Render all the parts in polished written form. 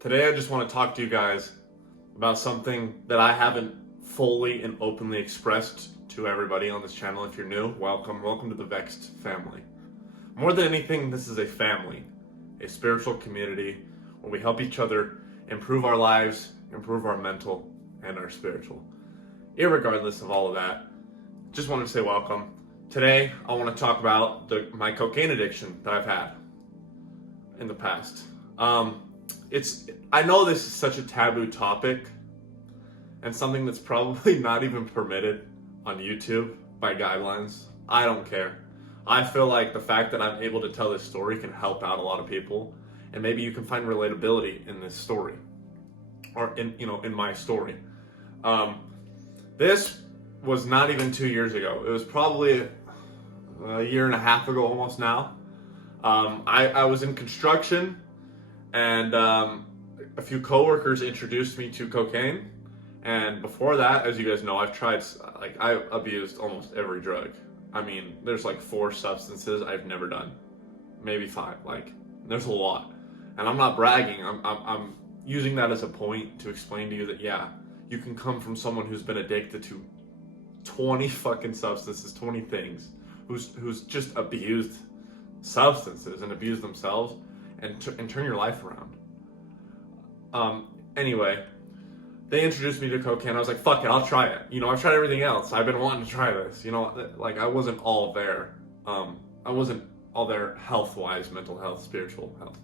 Today I just want to talk to you guys about something that I haven't fully and openly expressed to everybody on this channel. If you're new, welcome to the Vexed family. More than anything, this is a family, a spiritual community where we help each other improve our lives, improve our mental and our spiritual. Irregardless of all of that, just wanted to say welcome. Today I want to talk about my cocaine addiction that I've had in the past. I know this is such a taboo topic and something that's probably not even permitted on YouTube by guidelines. I don't care. I feel like the fact that I'm able to tell this story can help out a lot of people, and maybe you can find relatability in this story or in my story. This was not even 2 years ago. It was probably a year and a half ago almost now. I was in construction, and a few coworkers introduced me to cocaine. And before that, as you guys know, I abused almost every drug. I mean, there's like 4 substances I've never done, maybe 5. Like, there's a lot, and I'm not bragging. I'm using that as a point to explain to you that you can come from someone who's been addicted to 20 fucking substances, 20 things, who's just abused substances and abused themselves, and turn your life around. Anyway, they introduced me to cocaine. I was like, fuck it, I'll try it. I've tried everything else. I've been wanting to try this. Like, I wasn't all there. I wasn't all there health-wise, mental health, spiritual health.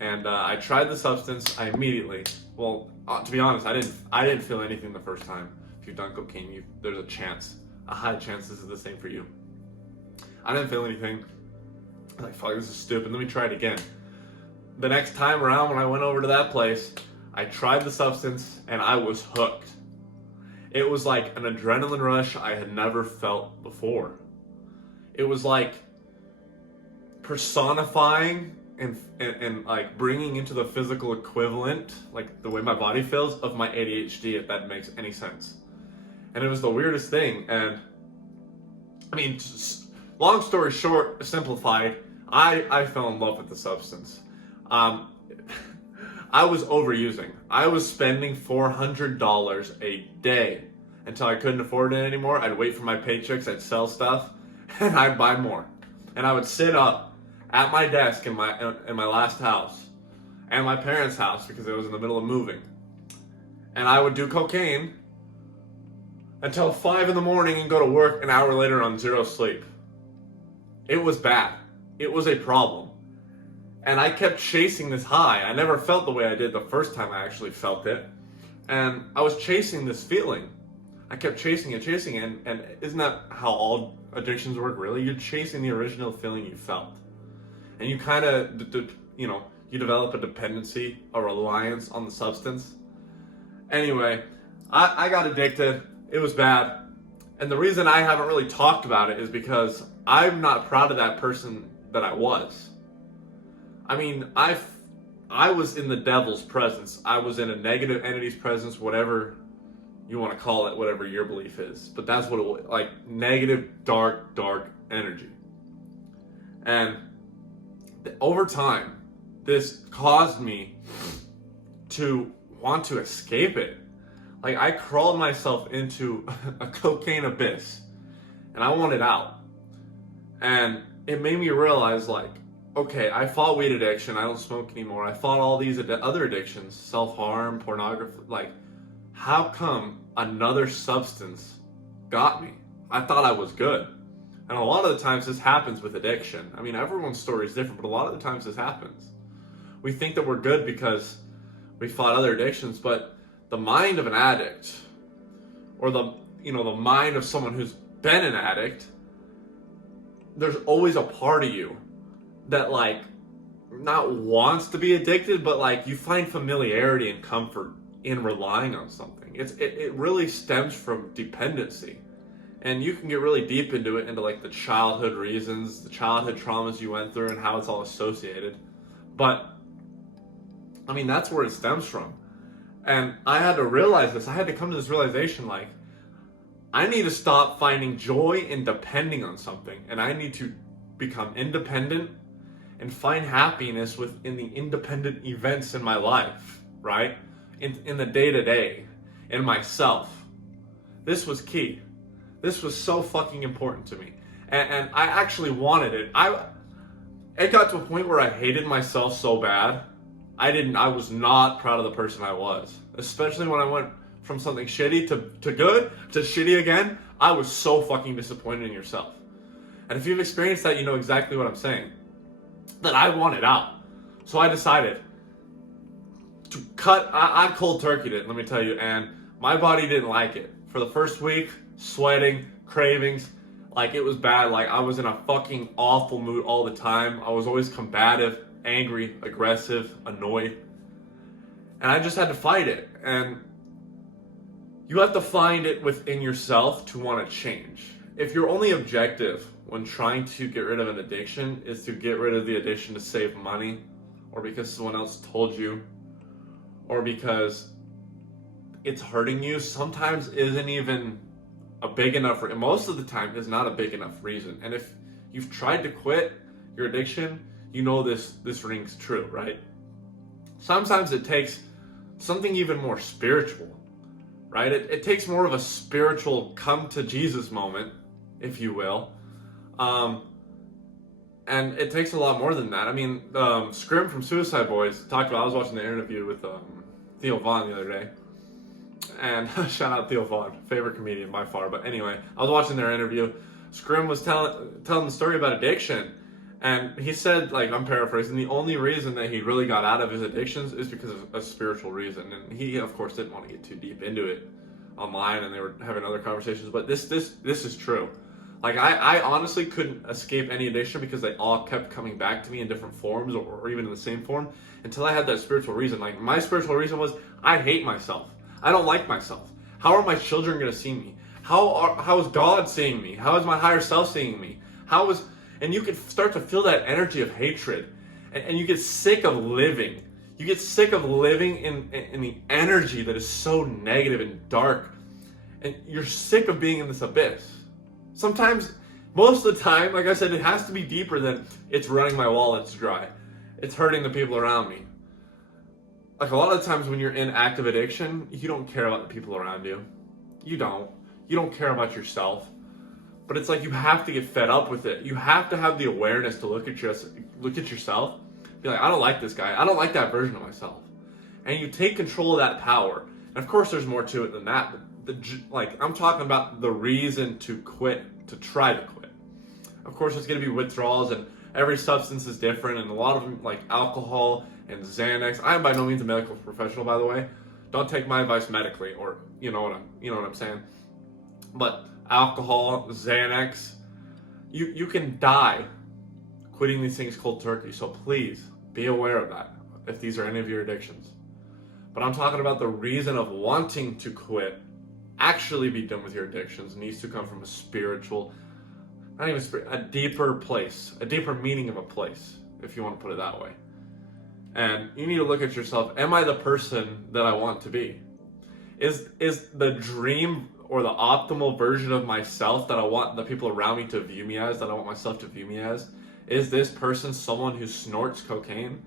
And I tried the substance. I immediately, to be honest, I didn't feel anything the first time. If you've done cocaine, there's a high chance this is the same for you. I didn't feel anything. I was like, fuck, this is stupid. Let me try it again. The next time around, when I went over to that place, I tried the substance and I was hooked. It was like an adrenaline rush I had never felt before. It was like personifying and like bringing into the physical equivalent, like the way my body feels, of my ADHD, if that makes any sense. And it was the weirdest thing. And I mean, long story short, simplified, I fell in love with the substance. I was overusing. I was spending $400 a day until I couldn't afford it anymore. I'd wait for my paychecks, I'd sell stuff, and I'd buy more. And I would sit up at my desk in my last house and my parents' house, because it was in the middle of moving. And I would do cocaine until 5 in the morning and go to work an hour later on 0 sleep. It was bad. It was a problem. And I kept chasing this high. I never felt the way I did the first time I actually felt it. And I was chasing this feeling. I kept chasing it. And isn't that how all addictions work, really? You're chasing the original feeling you felt. And you kind of, you develop a dependency, a reliance on the substance. Anyway, I got addicted. It was bad. And the reason I haven't really talked about it is because I'm not proud of that person that I was. I mean, I was in the devil's presence. I was in a negative entity's presence, whatever you want to call it, whatever your belief is. But that's what it was, like negative, dark energy. And over time, this caused me to want to escape it. Like, I crawled myself into a cocaine abyss, and I wanted out. And it made me realize, like, okay, I fought weed addiction, I don't smoke anymore. I fought all these other addictions, self-harm, pornography. Like, how come another substance got me? I thought I was good. And a lot of the times this happens with addiction. I mean, everyone's story is different, but a lot of the times this happens. We think that we're good because we fought other addictions, but the mind of an addict, or the mind of someone who's been an addict, there's always a part of you that, like, not wants to be addicted, but like you find familiarity and comfort in relying on something. It really stems from dependency, and you can get really deep into it, into like the childhood reasons, the childhood traumas you went through, and how it's all associated. But I mean, that's where it stems from. And I had to realize this. I had to come to this realization, like, I need to stop finding joy in depending on something, and I need to become independent and find happiness within the independent events in my life, right? In the day-to-day, in myself. This was key. This was so fucking important to me. And I actually wanted it. It got to a point where I hated myself so bad. I was not proud of the person I was. Especially when I went from something shitty to good, to shitty again. I was so fucking disappointed in yourself. And if you've experienced that, you know exactly what I'm saying. That I wanted out. So I decided to cut, I cold turkeyed it, let me tell you, and my body didn't like it. For the first week, sweating, cravings, like it was bad, like I was in a fucking awful mood all the time. I was always combative, angry, aggressive, annoyed. And I just had to fight it. And you have to find it within yourself to want to change. If your only objective when trying to get rid of an addiction is to get rid of the addiction to save money, or because someone else told you, or because it's hurting you, sometimes isn't even a big enough, most of the time is not a big enough reason. And if you've tried to quit your addiction, you know this rings true, right? Sometimes it takes something even more spiritual, right? It takes more of a spiritual come to Jesus moment, if you will. And it takes a lot more than that. I mean, Scrim from Suicide Boys talked about, I was watching the interview with Theo Vaughn the other day. And shout out Theo Vaughn, favorite comedian by far. But anyway, I was watching their interview. Scrim was telling the story about addiction. And he said, like, I'm paraphrasing, the only reason that he really got out of his addictions is because of a spiritual reason. And he, of course, didn't want to get too deep into it online, and they were having other conversations. But this is true. Like, I honestly couldn't escape any addiction because they all kept coming back to me in different forms, or even in the same form, until I had that spiritual reason. Like, my spiritual reason was, I hate myself. I don't like myself. How are my children going to see me? How is God seeing me? How is my higher self seeing me? And you can start to feel that energy of hatred, and you get sick of living. You get sick of living in the energy that is so negative and dark, and you're sick of being in this abyss. Sometimes, most of the time, like I said, it has to be deeper than it's running my wallets dry. It's hurting the people around me. Like, a lot of the times when you're in active addiction, you don't care about the people around you. You don't. You don't care about yourself. But it's like you have to get fed up with it. You have to have the awareness to look at yourself, be like, I don't like this guy. I don't like that version of myself. And you take control of that power. And of course, there's more to it than that. But I'm talking about the reason to quit, to try to quit. Of course, it's going to be withdrawals, and every substance is different, and a lot of them, like alcohol and Xanax. I am by no means a medical professional, by the way. Don't take my advice medically, or you know what I'm saying. But alcohol, Xanax, you can die quitting these things cold turkey. So please be aware of that if these are any of your addictions. But I'm talking about the reason of wanting to quit, actually be done with your addictions, needs to come from a spiritual, a deeper place, a deeper meaning of a place, if you want to put it that way. And you need to look at yourself. Am I the person that I want to be? Is the dream or the optimal version of myself that I want the people around me to view me as, that I want myself to view me as, is this person someone who snorts cocaine?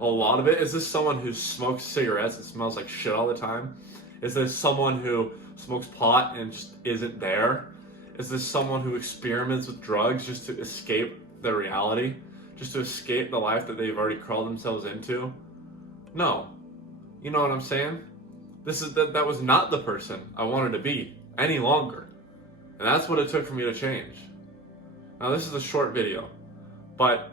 A lot of it. Is this someone who smokes cigarettes and smells like shit all the time? Is this someone who smokes pot and just isn't there? Is this someone who experiments with drugs just to escape their reality? Just to escape the life that they've already crawled themselves into? No. You know what I'm saying? That was not the person I wanted to be any longer. And that's what it took for me to change. Now, this is a short video, but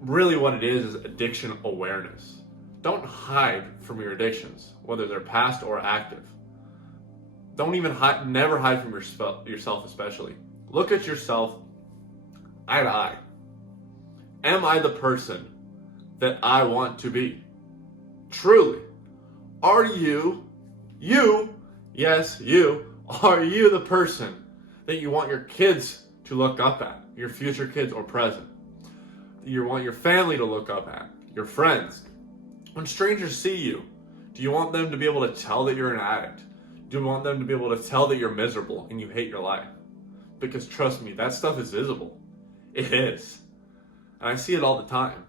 really what it is addiction awareness. Don't hide from your addictions, whether they're past or active. Don't even hide, never hide from yourself especially. Look at yourself eye to eye. Am I the person that I want to be? Truly. Are you, yes, you, are you the person that you want your kids to look up at, your future kids or present? You want your family to look up at, your friends. When strangers see you, do you want them to be able to tell that you're an addict? Do you want them to be able to tell that you're miserable and you hate your life? Because trust me, that stuff is visible. It is. And I see it all the time.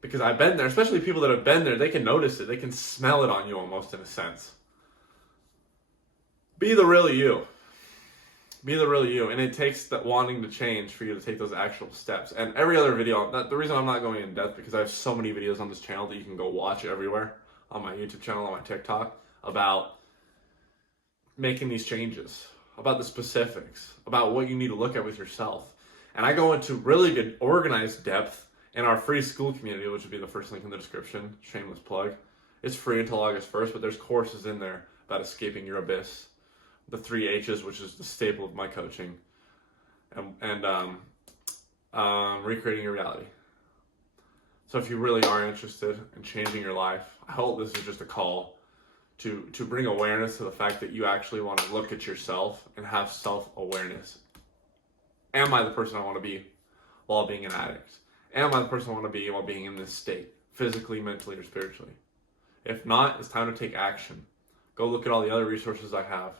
Because I've been there, especially people that have been there, they can notice it. They can smell it on you almost, in a sense. Be the real you. Be the real you. And it takes that wanting to change for you to take those actual steps. And every other video, the reason I'm not going in depth, because I have so many videos on this channel that you can go watch everywhere, on my YouTube channel, on my TikTok, about making these changes, about the specifics, about what you need to look at with yourself. And I go into really good organized depth in our free school community, which would be the first link in the description. Shameless plug. It's free until August 1st, but there's courses in there about escaping your abyss, the 3 H's, which is the staple of my coaching, and recreating your reality. So if you really are interested in changing your life, I hope this is just a call to bring awareness to the fact that you actually want to look at yourself and have self-awareness. Am I the person I want to be while being an addict? Am I the person I want to be while being in this state, physically, mentally, or spiritually? If not, it's time to take action. Go look at all the other resources I have.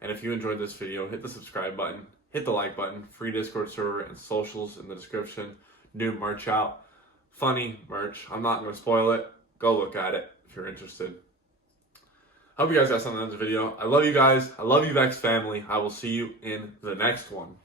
And if you enjoyed this video, hit the subscribe button, hit the like button, free Discord server and socials in the description. New merch out. Funny merch. I'm not going to spoil it. Go look at it if you're interested. Hope you guys got something out of this video. I love you guys. I love you, Vex family. I will see you in the next one.